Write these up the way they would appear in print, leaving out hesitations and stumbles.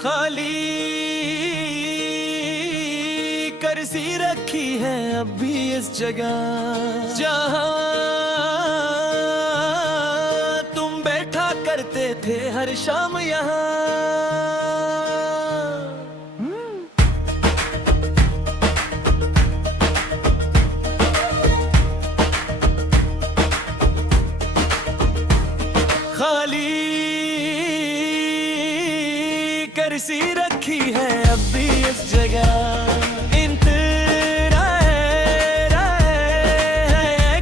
खाली करसी रखी है अब भी इस जगह जहां तुम बैठा करते थे हर शाम यहाँ। खाली करसी रखी है अब भी इस जगह इंतज़ार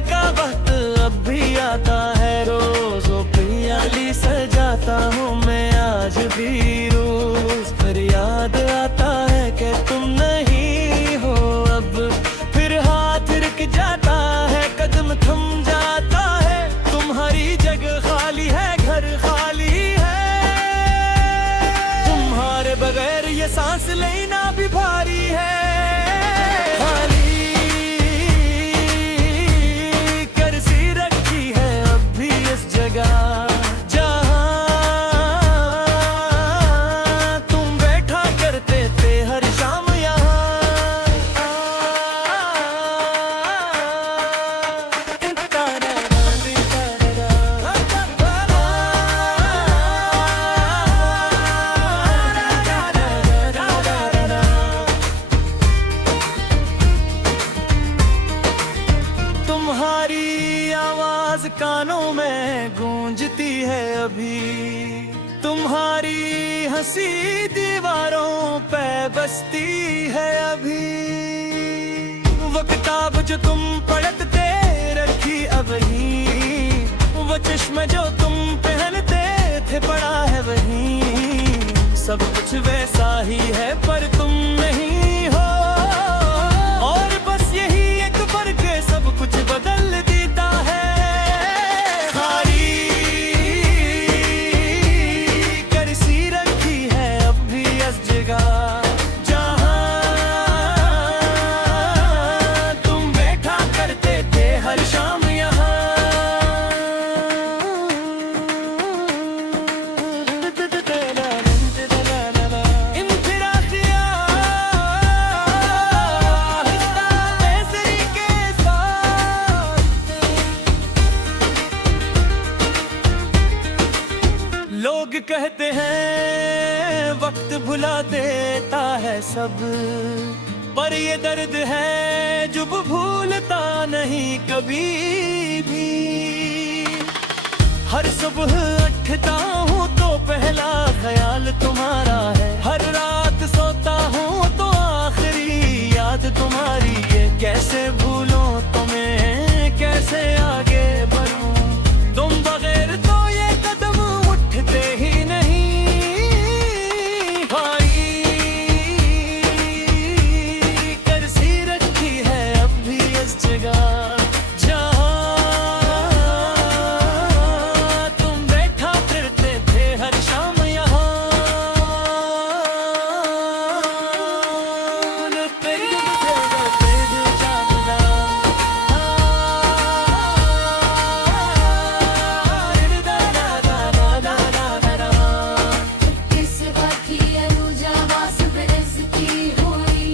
का वक्त अब भी आता है। रोज़ों प्याली सजाता हूँ मैं आज भी रोज़ फरियाद आता है कि तुम नहीं हो अब। फिर हाथ रुक जाता है कदम थम जाता है तुम्हारी जगह खाली है घर खाली है। तुम्हारे बगैर ये सांस लेना भी भारी है। खाली करसी रखी है अब भी इस जगह जहां तुम बैठा करते थे हर शाम यहाँ। तुम्हारी आवाज कानों में गूंजती है अभी। तुम्हारी हंसी दीवारों पे बसती है अभी। वो किताब जो तुम पढ़ते रखी अब ही। वो चश्मा जो तुम पहनते थे पड़ा है वही। सब कुछ वैसा ही है पर तुम नहीं हो। और बस यही एक फर्क है सब कुछ बदल देता है। खाली करसी रखी है अब भी इस जगह जहां तुम बैठा करते थे हर शाम यहाँ। लोग कहते हैं वक्त भुला देता है सब। पर ये दर्द है जो भूलता नहीं कभी भी। हर सुबह उठता हूँ तो पहला ख्याल तुम्हारा है। हर रात सोता हूँ तो आखिरी याद तुम्हारी है। कैसे भूलूं तुम्हें कैसे आगे बढ़ूं। तुम बगैर तो ये कदम उठते ही नहीं। भाई करसी रखी है अब भी इस जगह जहां तुम बैठा फिरते थे हर शाम यहाँ।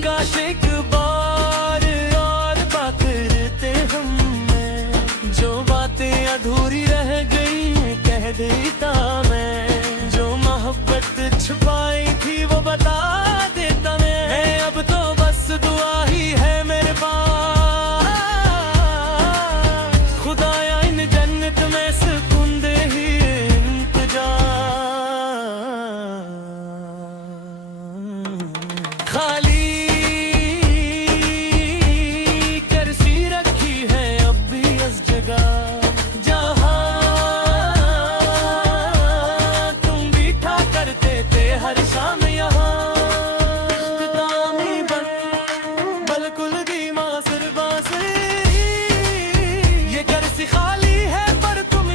काश एक बार और बात करते हमने। जो बातें अधूरी रह गई कह देता मैं। जो मोहब्बत छुपाई थी वो बता देता मैं। अब तो बस दुआ ही है मेरे पास। खुदाया इन जन्नत में सुकून दे ही इंतजार। खाली करसी रखी है अब भी इस जगह जहां तुम बैठा करते थे हर शाम यहाँ। इख्तितामी बन बिल्कुल धीमा सिर बांसुरी। ये करसी खाली है पर तुम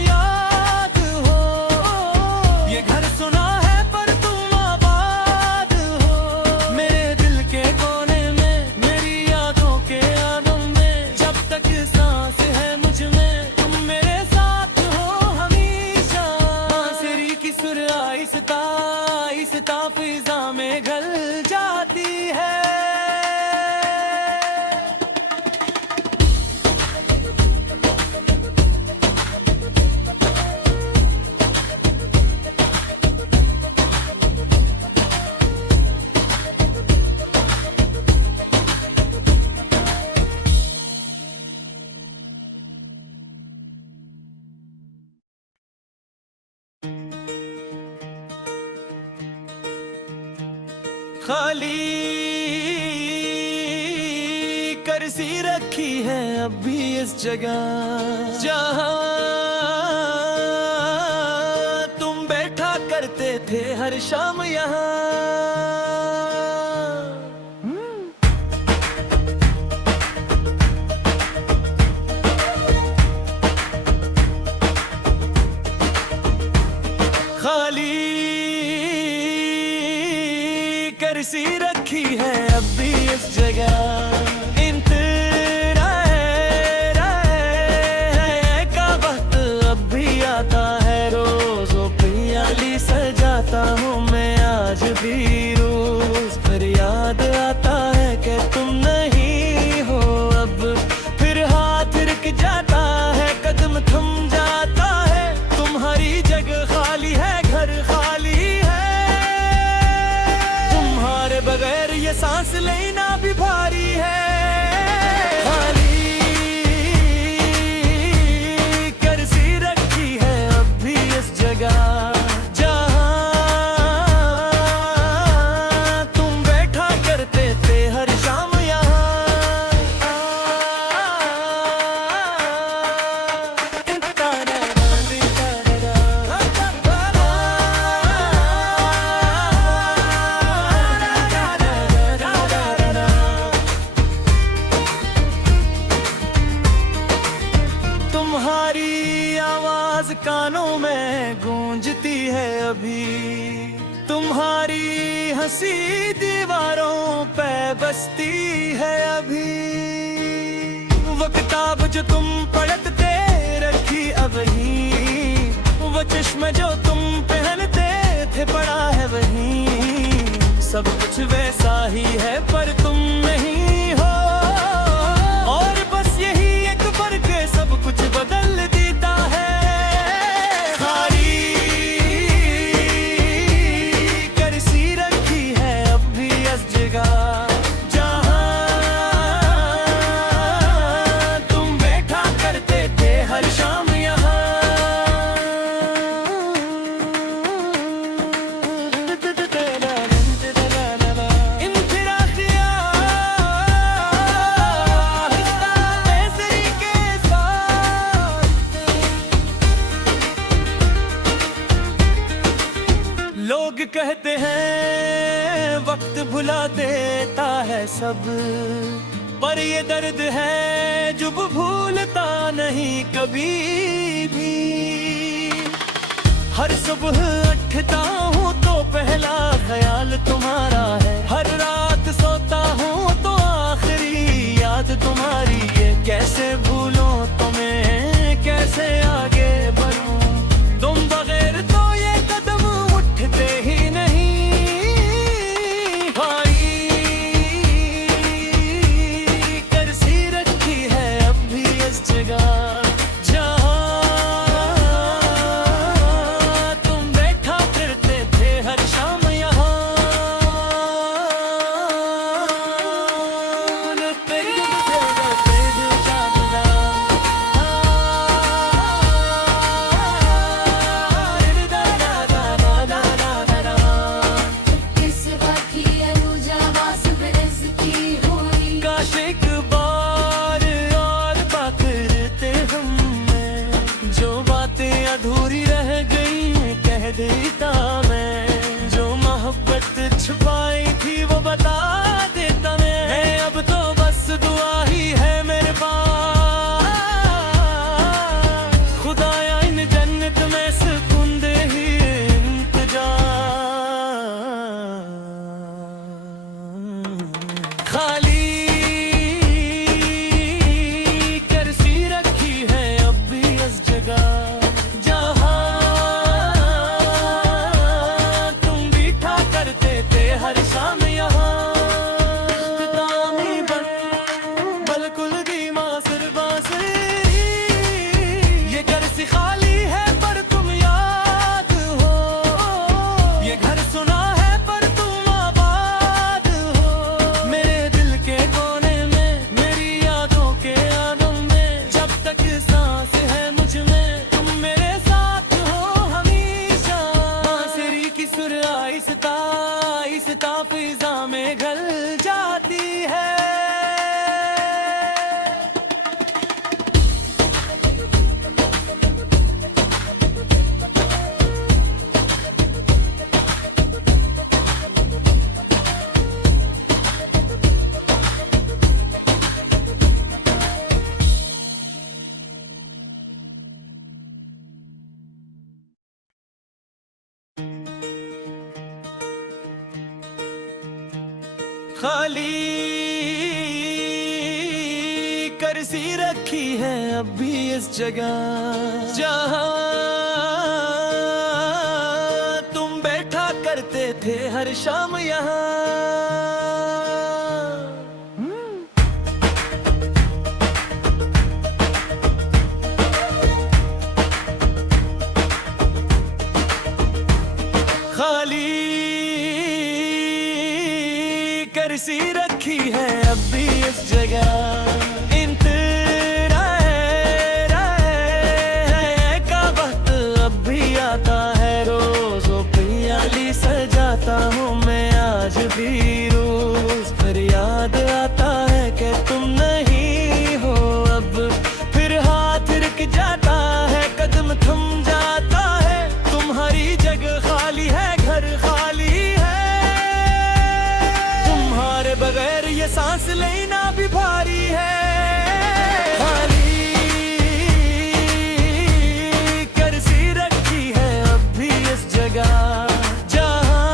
आहिस्ता फिजा में घल जाती है। खाली करसी रखी है अब भी इस जगह जहां तुम बैठा करते थे हर शाम यहाँ। खाली करसी रखी है अब भी इस जगह इंतज़ार का वक्त अब भी आता है। रोज़ों प्याली सजाता हूँ मैं आज भी रोज़, फिर याद आता है कि तुम नहीं हो अब। फिर हाथ रुक जाता है, कदम थम जाता है, तुम्हारी जगह खाली है, घर खाली है। तुम्हारे बगैर ये सांस लेना भी भारी है। खाली करसी रखी है अब भी इस जगह जहां तुम बैठा करते थे हर शाम यहाँ। तुम्हारी आवाज कानों में गूंजती है अभी, तुम्हारी हंसी दीवारों पे बसती है अभी। वो किताब जो तुम पढ़ते रखी अब ही, वो चश्मे जो तुम पहनते थे पड़ा है वही। सब कुछ वैसा ही है पर तुम नहीं हो, और बस यही एक फर्क है, सब कुछ बदल देता है। खाली करसी रखी है अब भी इस जगह जहां तुम बैठा करते थे हर शाम यहाँ। लोग कहते हैं वक्त भुला देता है सब, पर ये दर्द है जो भूलता नहीं कभी भी। हर सुबह उठता हूँ तो पहला ख्याल तुम्हारा है, हर रात सोता हूँ तो आखिरी याद तुम्हारी है। कैसे भूलूं तुम्हें, कैसे आगे बढ़ूं, तुम बगैर तो ये कदम उठते ही नहीं। भाई करसी रखी है अब भी इस जगह जहां तुम बैठा करते थे हर शाम यहाँ। काश एक बार और बात करते हम, जो बातें अधूरी रह गई कह देता मैं। जो मोहब्बत छुपाई थी वो बता देता मैं। अब तो बस दुआ ही है मेरे पास, खुदाया इन जन्नत में सुकून दे ही इंतजार। खाली करसी रखी है अब भी इस जगह जहां तुम बैठा खाली करसी रखी है अब भी इस जगह जहां तुम बैठा करते थे हर शाम यहाँ। खाली करसी रखी है अब भी इस जगह का वक्त अब भी आता है रोज़ों पियाली सजाता हूँ मैं आज भी रोज फिर याद आता है कि तुम नहीं हो अब फिर हाथ रुक जाता है कदम थम जाता है तुम्हारी जगह खाली है घर खाली है तुम्हारे बगैर ये सांस लेना भी भारी है। खाली करसी रखी है अब भी इस जगह जहां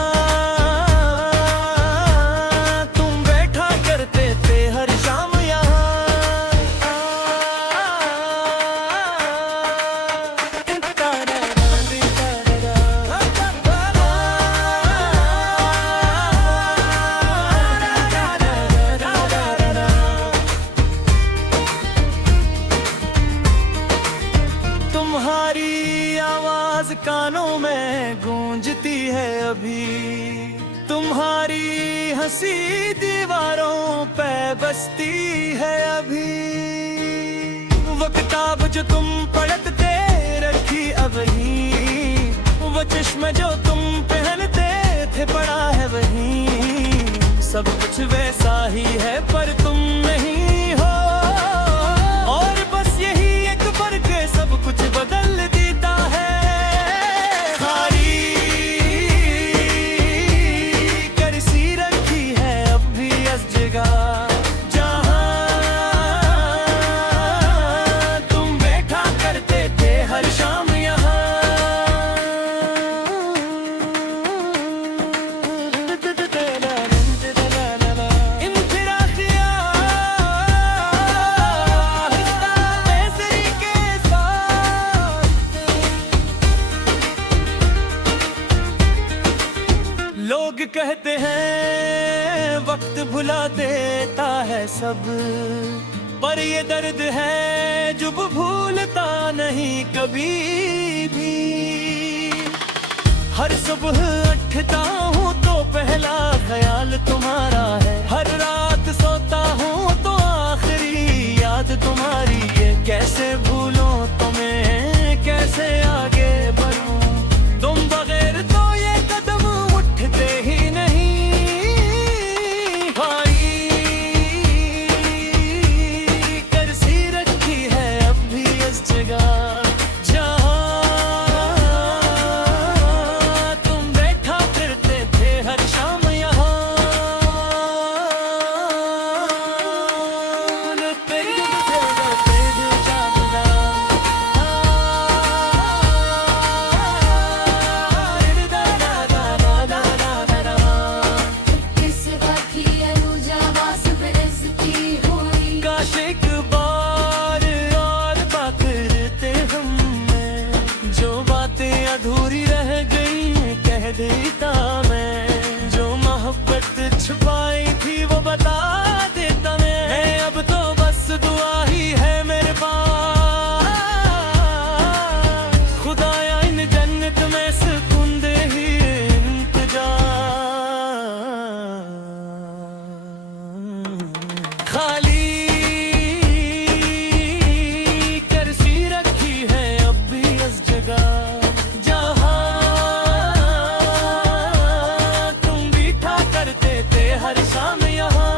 तुम बैठा करते थे हर शाम यहाँ। तुम्हारी आवाज कानों में गूंजती है अभी तुम्हारी हंसी दीवारों पे बसती है अभी वो किताब जो तुम पढ़ते रखी अब ही वो चश्मा जो तुम पहनते थे पड़ा है वही सब कुछ वैसा ही है पर तुम नहीं हो और बस यही एक फर्क है सब कुछ बदल देता है। खाली करसी रखी है अब भी इस जगह जहां तुम बैठा करते थे हर शाम यहाँ। लोग कहते हैं वक्त भुला देता है सब पर ये दर्द है जो भूलता नहीं कभी भी। हर सुबह उठता हूँ तो पहला ख्याल तुम्हारा है हर रात सोता हूँ तो आखिरी याद तुम्हारी है कैसे भूलो तुम्हें कैसे आगे बढ़ूं तुम बगैर तो ये कदम उठते ही नहीं। भाई करसी रखी है अब भी इस जगह जहां तुम बैठा फिरते थे हर शाम यहाँ। काश एक बार और बात करते हमने जो बातें अधूरी रह गई कह देता मैं जो मोहब्बत छुपाई थी वो बता देता मैं अब तो बस दुआ ही है मेरे पास खुदाया इन जन्नत में सुकून दे ही इंतजार। खाली करसी रखी है अब भी इस जगह जहां तुम बैठा करते थे हर शाम यहाँ।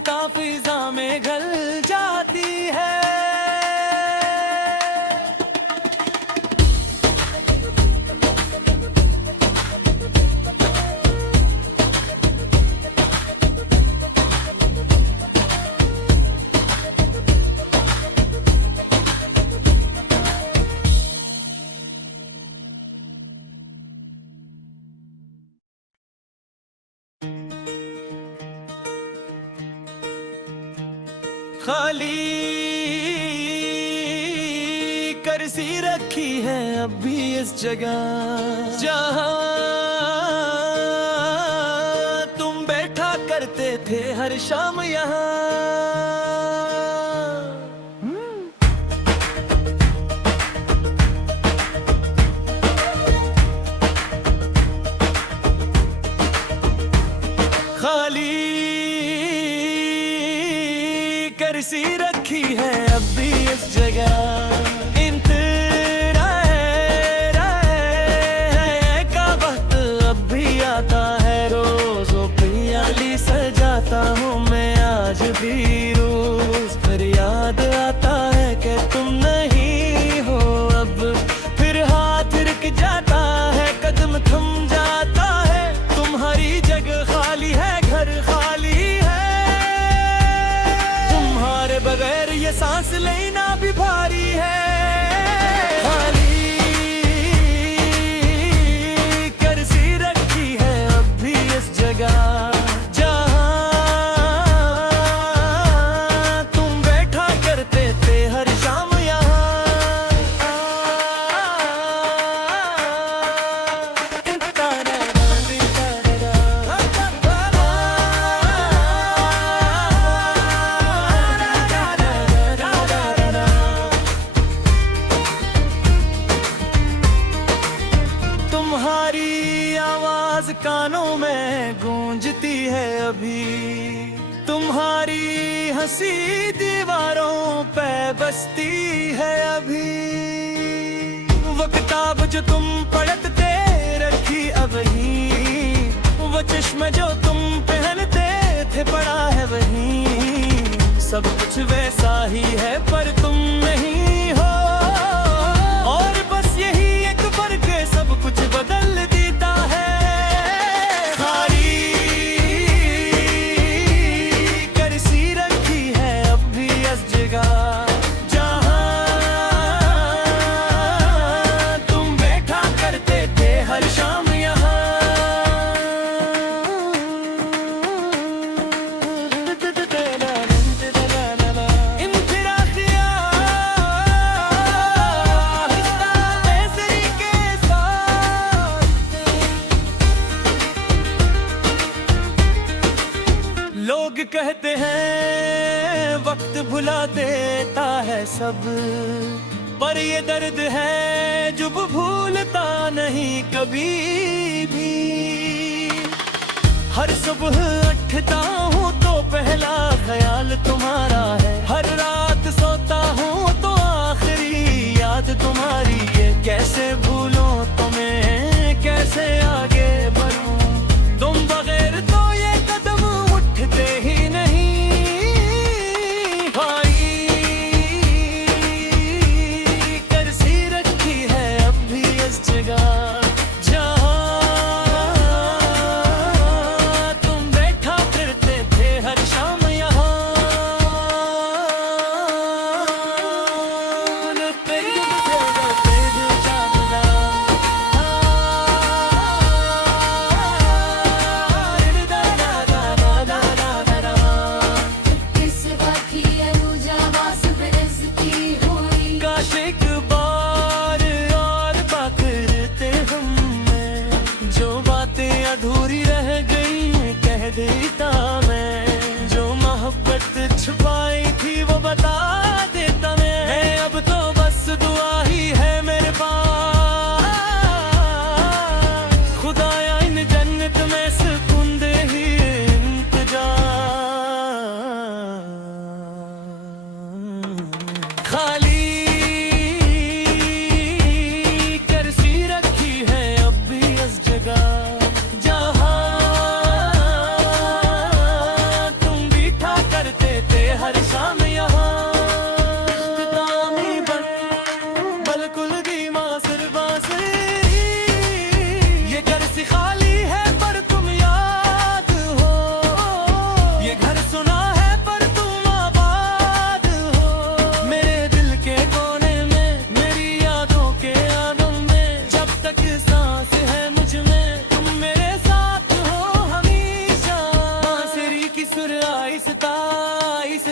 सुनता फिजा में घल जाती है। खाली करसी रखी है अब भी इस जगह जहां तुम बैठा करते थे हर शाम यहाँ। खाली करसी रखी है अब भी इस जगह इंतज़ार का वक्त अब भी आता है रोज़ों प्याली सजाता हूँ मैं आज भी रोज़ फिर याद आता है कि तुम नहीं हो अब फिर हाथ रुक जाता है कदम थम जाता है तुम्हारी जगह खाली है घर खाली बगैर ये सांस लेना भी भारी है। खाली करसी रखी है अब भी इस जगह जहां तुम बैठा करते थे हर शाम यहाँ। तुम्हारी आवाज कानों में गूंजती है अभी तुम्हारी हंसी दीवारों पे बसती है अभी वो किताब जो तुम पढ़ते रखी अब ही वो चश्मे जो तुम पहनते थे पड़ा है वही सब कुछ वैसा ही है पर तुम नहीं हो और बस यही एक फर्क है सब कुछ बदल देता है। खाली करसी रखी है अब भी इस जगह जहां तुम बैठा करते थे हर शाम यहाँ। लोग कहते हैं वक्त भुला देता है सब पर ये दर्द है जो भूलता नहीं कभी भी। हर सुबह उठता हूँ तो पहला ख्याल तुम्हारा है हर रात सोता हूँ तो आखिरी याद तुम्हारी है। कैसे भूलूं तुम्हें कैसे आगे बढ़ूं तुम बगैर तो ये कदम उठते ही नहीं। भाई करसी रखी है अब भी इस जगह जहां तुम बैठा करते थे हर शाम यहाँ। अधूरी रह गई कह देता मैं जो मोहब्बत छुपाई थी वो बता देता मैं। अब तो बस दुआ ही है मेरे पास खुदाया इन जन्नत में सुकून दे ही इंतजार। खाली करसी रखी है अब भी इस जगह जहां तुम बैठा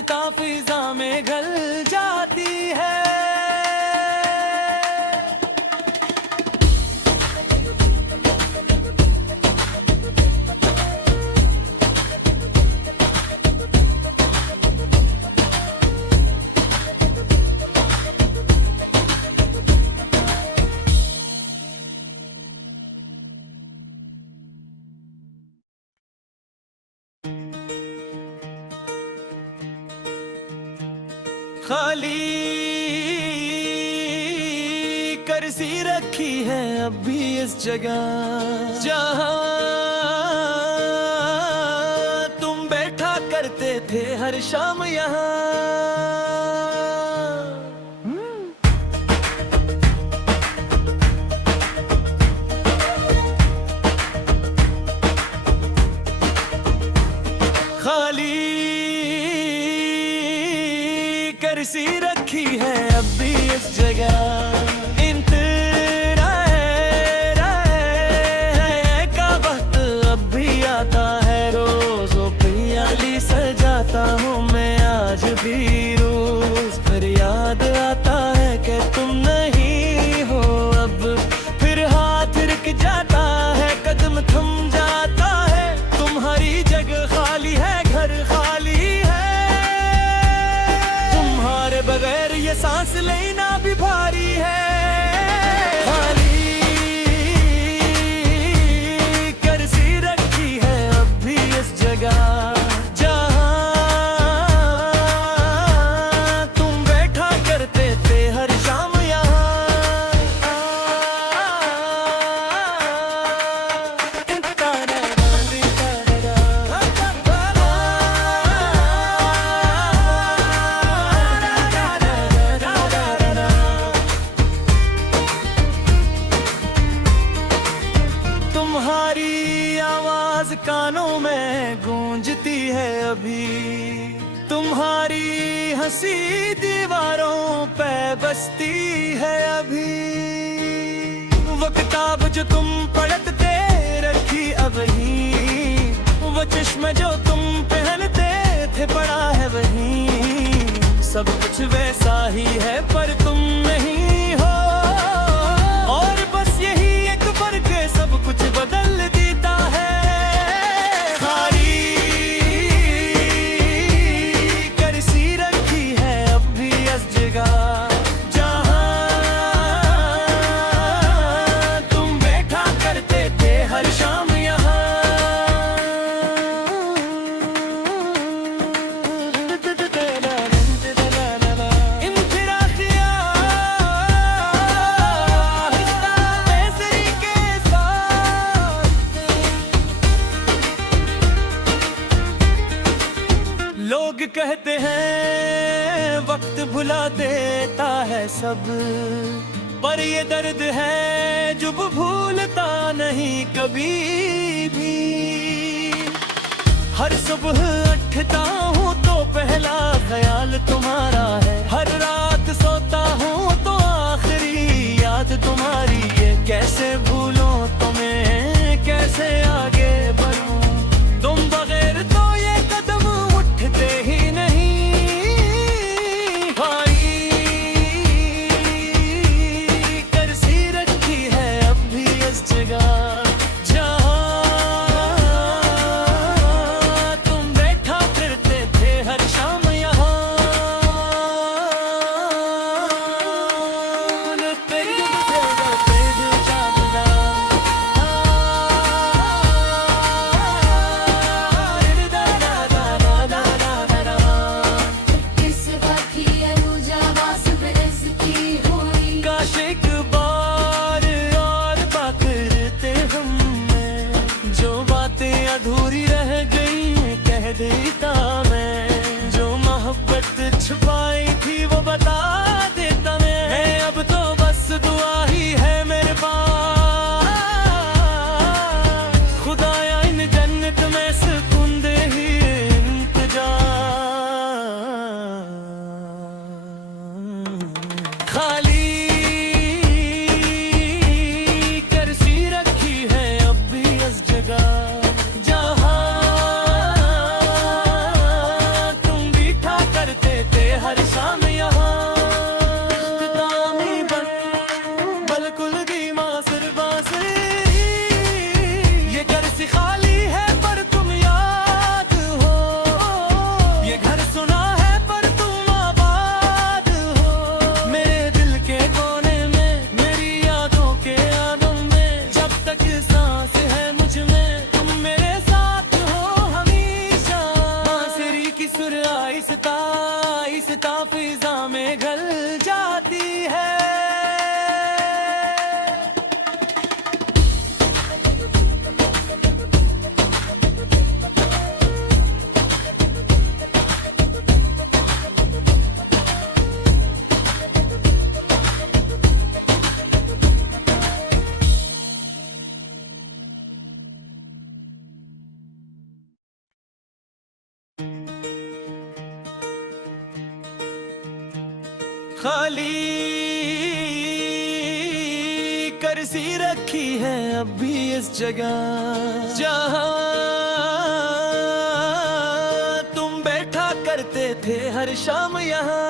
कविता फिजा में घल जाती है। खाली करसी रखी है अब भी इस जगह जहां तुम बैठा करते थे हर शाम यहाँ। खाली करसी रखी है अब भी इस जगह इंतज़ार का वक्त अब भी आता है। रोज़ों पियाली सजाता हूँ मैं आज भी रोज़, फिर याद आता है कि तुम नहीं हो अब। फिर हाथ रुक जाता है, कदम थम जाता है, तुम्हारी जगह खाली है, घर खाली है। तुम्हारे बगैर ये सांस लेना भी भारी है। खाली करसी रखी है अब भी इस जगह जहां तुम बैठा करते थे हर शाम यहाँ। तुम्हारी आवाज कानों में गूंजती है अभी, तुम्हारी हंसी दीवारों पे बसती है अभी। वो किताब जो तुम पढ़ते रखी अब ही, वो चश्मा जो तुम पहनते थे पड़ा है वही। सब कुछ वैसा ही है पर तुम नहीं हो, और बस यही एक फर्क है, सब कुछ बदल देता है। खाली करसी रखी है अब भी इस जगह जहां तुम बैठा करते थे हर शाम यहाँ। लोग कहते हैं वक्त भुला देता है सब, पर ये दर्द है जो भूलता नहीं कभी भी। हर सुबह उठता हूँ तो पहला ख्याल तुम्हारा है, हर रात सोता हूँ तो आखिरी याद तुम्हारी है। कैसे भूलूं तुम्हें, कैसे आगे बढ़ूं, तुम बगैर तो ये कदम उठते ही नहीं। भाई करसी रखी है अब भी इस जगह जहां तुम बैठा फिरते थे हर शाम यहाँ। अधूरी रह गई कह देता मैं, जो मोहब्बत छुपाई थी वो बता देता मैं। अब तो बस दुआ ही है मेरे पास, खुदाया इन जन्नत में सुकून दे ही इंतजार। खाली करसी रखी है अब भी इस जगह जहां तुम बैठा कर हंसता फिजा में घल जाती है। खाली करसी रखी है अब भी इस जगह जहां तुम बैठा करते थे हर शाम यहाँ।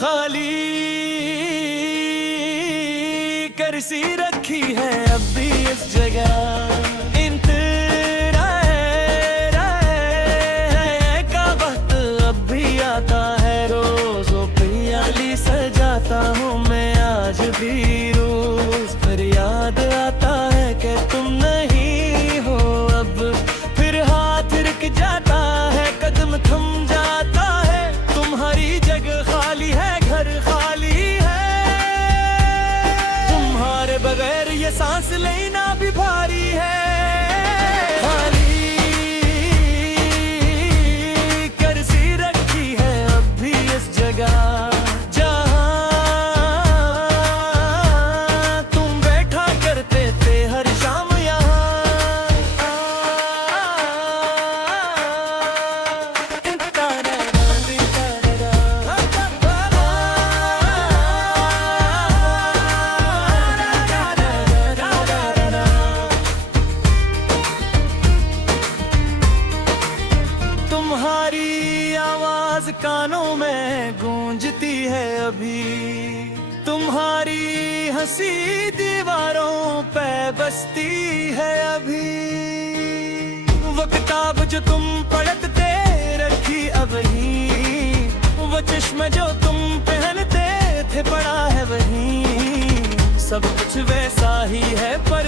खाली करसी रखी है अब भी इस जगह इंतज़ार का वक्त अब भी आता है। रोज़ों प्याली सजाता हूँ मैं आज भी रोज़, फिर याद आता है कि तुम नहीं हो अब। फिर हाथ रुक जाता है, कदम थम जाता है, तुम्हारी जगह खाली है, घर खाली है। तुम्हारे बगैर ये सांस लेना भी भारी है। खाली करसी रखी है अब भी इस जगह जहां तुम बैठा करते थे हर शाम यहाँ। तुम्हारी आवाज कानों में गूंजती है अभी, तुम्हारी हंसी दीवारों पे बसती है अभी। वो किताब जो तुम पढ़ते रखी अब ही, वो चश्मा जो तुम पहनते थे पड़ा है वही। सब कुछ वैसा ही है पर